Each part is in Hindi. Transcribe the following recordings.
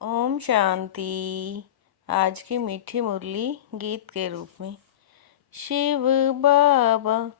ओम शांति। आज की मीठी मुरली गीत के रूप में। शिव बाबा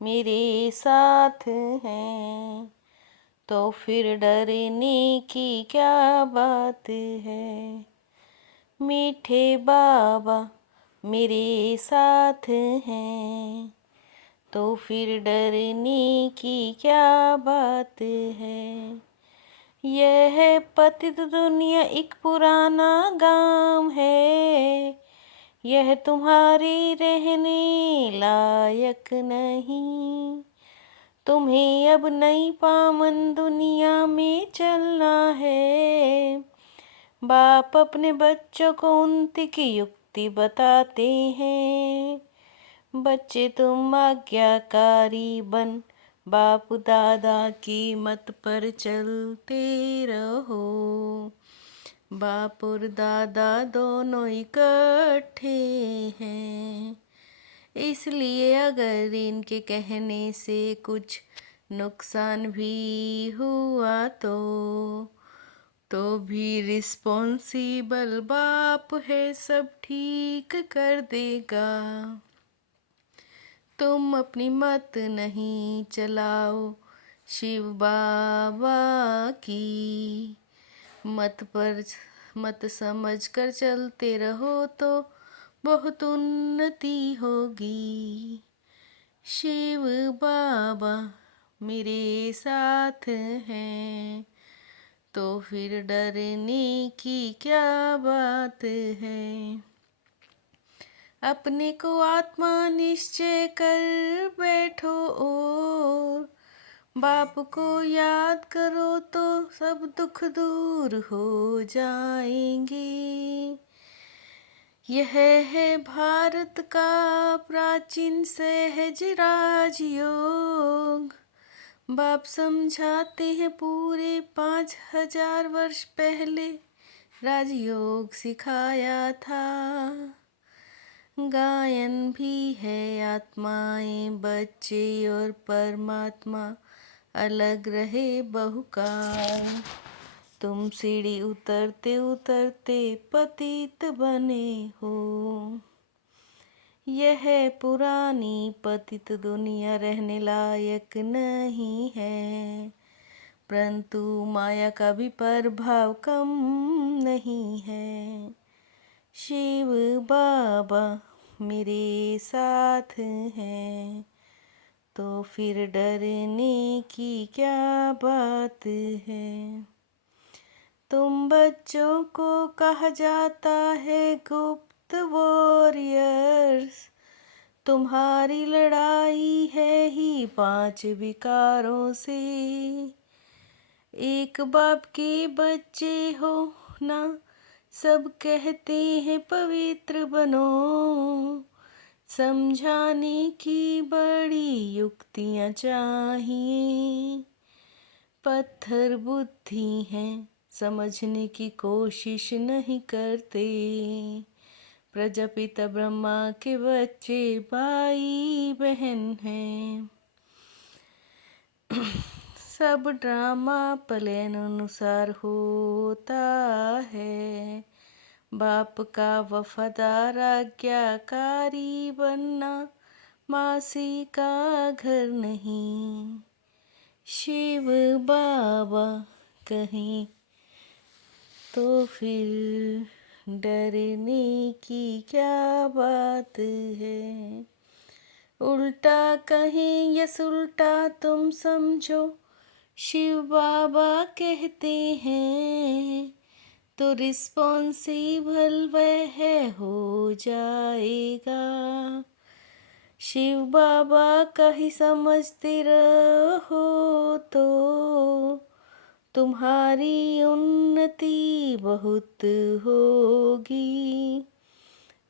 मेरे साथ हैं, तो फिर डरने की क्या बात है। मीठे बाबा मेरे साथ हैं, तो फिर डरने की क्या बात है। यह पतित दुनिया एक पुराना गांव है, यह तुम्हारे रहने लायक नहीं। तुम्हें अब नई पावन दुनिया में चलना है। बाप अपने बच्चों को उन्नति की युक्ति बताते हैं। बच्चे तुम आज्ञाकारी बन बाप दादा की मत पर चलते रहो। बाप और दादा दोनों इकट्ठे हैं, इसलिए अगर इनके कहने से कुछ नुकसान भी हुआ तो भी रिस्पॉन्सिबल बाप है, सब ठीक कर देगा। तुम अपनी मत नहीं चलाओ, शिव बाबा की मत पर मत समझ कर चलते रहो तो बहुत उन्नति होगी। शिव बाबा मेरे साथ हैं, तो फिर डरने की क्या बात है। अपने को आत्मा निश्चय कर बैठो और बाप को याद करो तो सब दुख दूर हो जाएंगे। यह है भारत का प्राचीन सहज राजयोग। बाप समझाते हैं पूरे 5000 वर्ष पहले राजयोग सिखाया था। गायन भी है आत्माएं बच्चे और परमात्मा अलग रहे बहुकाल। तुम सीढ़ी उतरते उतरते पतित बने हो। यह पुरानी पतित दुनिया रहने लायक नहीं है, परंतु माया का भी प्रभाव कम नहीं है। शिव बाबा मेरे साथ हैं, तो फिर डरने की क्या बात है। तुम बच्चों को कहा जाता है गुप्त वॉरियर्स। तुम्हारी लड़ाई है ही 5 विकारों से। एक बाप के बच्चे हो ना, सब कहते हैं पवित्र बनो। समझाने की बड़ी युक्तियाँ चाहिए, पत्थर बुद्धि हैं, समझने की कोशिश नहीं करते। प्रजापिता ब्रह्मा के बच्चे भाई बहन हैं। सब ड्रामा प्लान अनुसार होता है। बाप का वफादार आज्ञाकारी बनना मासी का घर नहीं। शिव बाबा कहीं तो फिर डरने की क्या बात है। उल्टा कहीं या सुल्टा तुम समझो, शिव बाबा कहते हैं तो रिस्पॉन्सिबल वह हो जाएगा। शिव बाबा का ही समझते रहो तो तुम्हारी उन्नति बहुत होगी।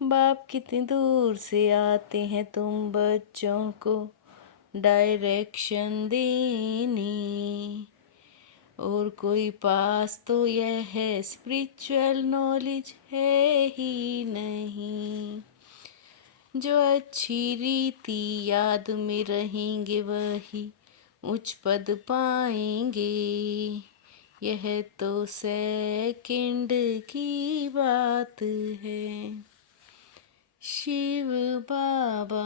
बाप कितनी दूर से आते हैं तुम बच्चों को डायरेक्शन देने, और कोई पास तो यह है स्पिरिचुअल नॉलेज है ही नहीं। जो अच्छी रीति याद में रहेंगे वही उच्च पद पाएंगे। यह तो सेकंड की बात है। शिव बाबा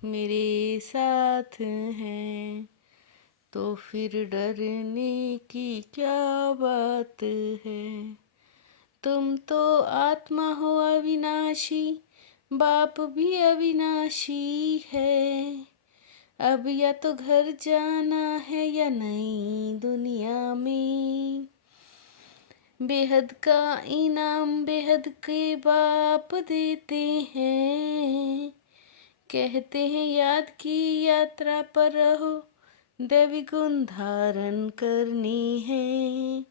मेरे साथ हैं, तो फिर डरने की क्या बात है। तुम तो आत्मा हो अविनाशी, बाप भी अविनाशी है। अब या तो घर जाना है या नई दुनिया में। बेहद का इनाम बेहद के बाप देते हैं। कहते हैं याद की यात्रा पर रहो, दैवी गुण धारण करनी है।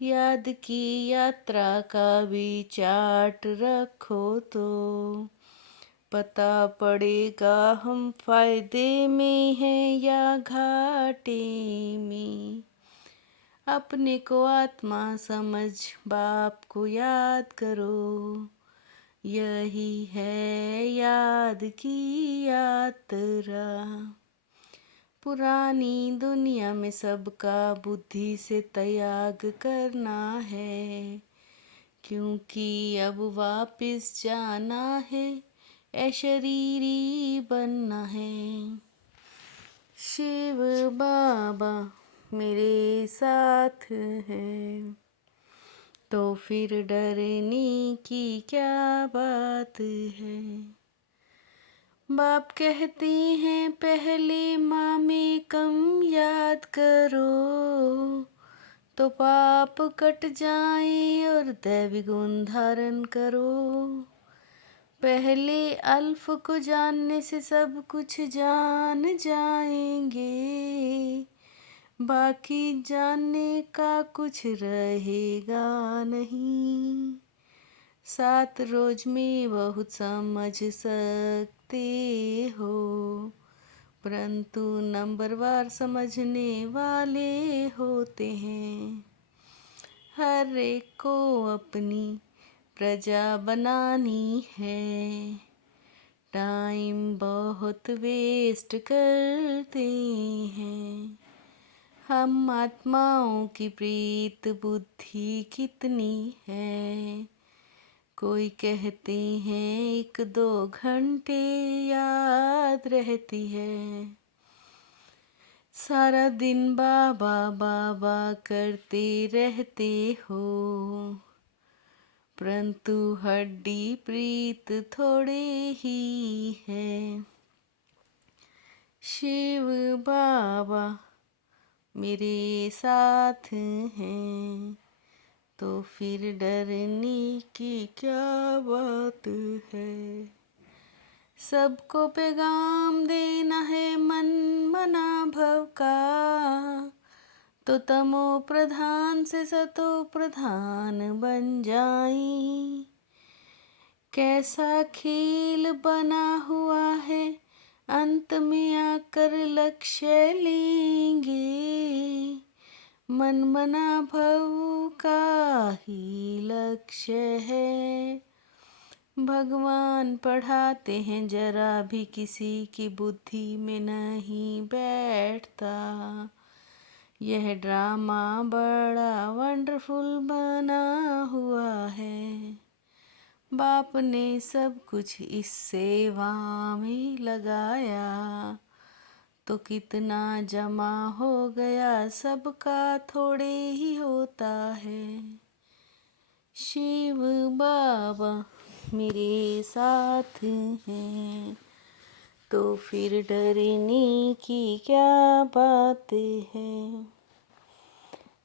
याद की यात्रा का भी चार्ट रखो तो पता पड़ेगा हम फायदे में हैं या घाटे में। अपने को आत्मा समझ बाप को याद करो, यही है याद की यात्रा। पुरानी दुनिया में सबका बुद्धि से त्याग करना है, क्योंकि अब वापस जाना है, अशरीरी बनना है। शिव बाबा मेरे साथ हैं, तो फिर डरने की क्या बात है। बाप कहते हैं पहले माँ में कम याद करो, तो पाप कट जाए और दैवी गुण धारण करो। पहले अल्फ को जानने से सब कुछ जान जाएंगे, बाकी जानने का कुछ रहेगा नहीं। 7 रोज में बहुत समझ सकते हो, परंतु नंबरवार समझने वाले होते हैं। हर एक को अपनी प्रजा बनानी है, टाइम बहुत वेस्ट करते हैं। हम आत्माओं की प्रीत बुद्धि कितनी है, कोई कहते हैं 1-2 घंटे याद रहती है। सारा दिन बाबा बाबा करते रहते हो, परंतु हड्डी प्रीत थोड़े ही है। शिव बाबा मेरे साथ हैं, तो फिर डरने की क्या बात है। सबको पैगाम देना है मन मना भव का, तो तमो प्रधान से सतो प्रधान बन जाई। कैसा खेल बना हुआ है, अंत में आकर लक्ष्य लेंगे। मन मना भव का ही लक्ष्य है। भगवान पढ़ाते हैं जरा भी किसी की बुद्धि में नहीं बैठता। यह ड्रामा बड़ा वंडरफुल बना हुआ है। बाप ने सब कुछ इस सेवा में लगाया, तो कितना जमा हो गया सबका थोड़े ही होता है। शिव बाबा मेरे साथ हैं, तो फिर डरने की क्या बात है।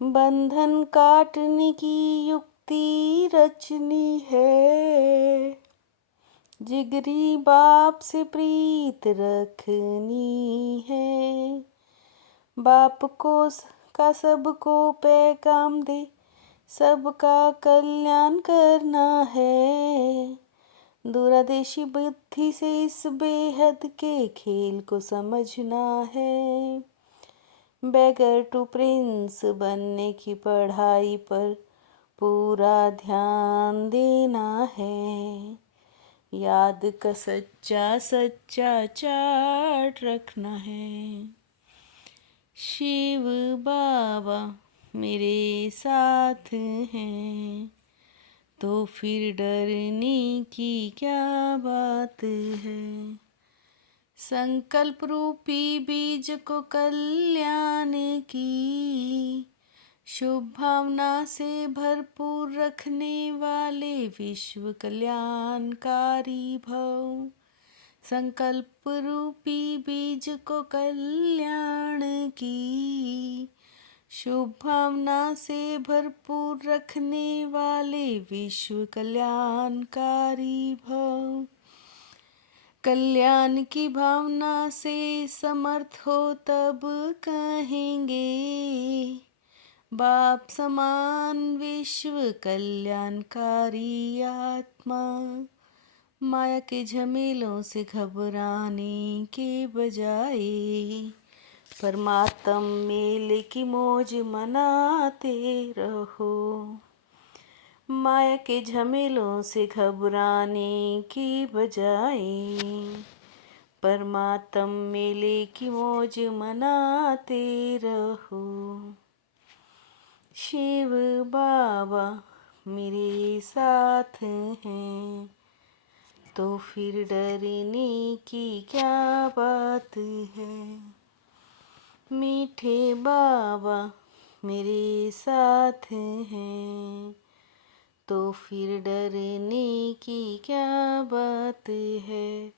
बंधन काटने की युक्ति रचनी है, जिगरी बाप से प्रीत रखनी है। बाप को का सबको पैगाम दे, सबका कल्याण करना है। दूरदेशी बुद्धि से इस बेहद के खेल को समझना है। बेगर टू प्रिंस बनने की पढ़ाई पर पूरा ध्यान देना है। याद का सच्चा सच्चा चार्ट रखना है। शिव बाबा मेरे साथ हैं, तो फिर डरने की क्या बात है। संकल्प रूपी बीज को कल्याण की शुभ भावना से भरपूर रखने वाले विश्व कल्याणकारी भव। संकल्प रूपी बीज को कल्याण की शुभ भावना से भरपूर रखने वाले विश्व कल्याणकारी भव। कल्याण की भावना से समर्थ हो तब कहेंगे, बाप समान विश्व कल्याणकारी आत्मा। माया के झमेलों से घबराने के बजाय परमात्म मेले की मौज मनाते रहो। माया के झमेलों से घबराने की बजाय परमात्म मेले की मौज मनाते रहो। शिव बाबा मेरे साथ हैं, तो फिर डरने की क्या बात है। मीठे बाबा मेरे साथ हैं, तो फिर डरने की क्या बात है।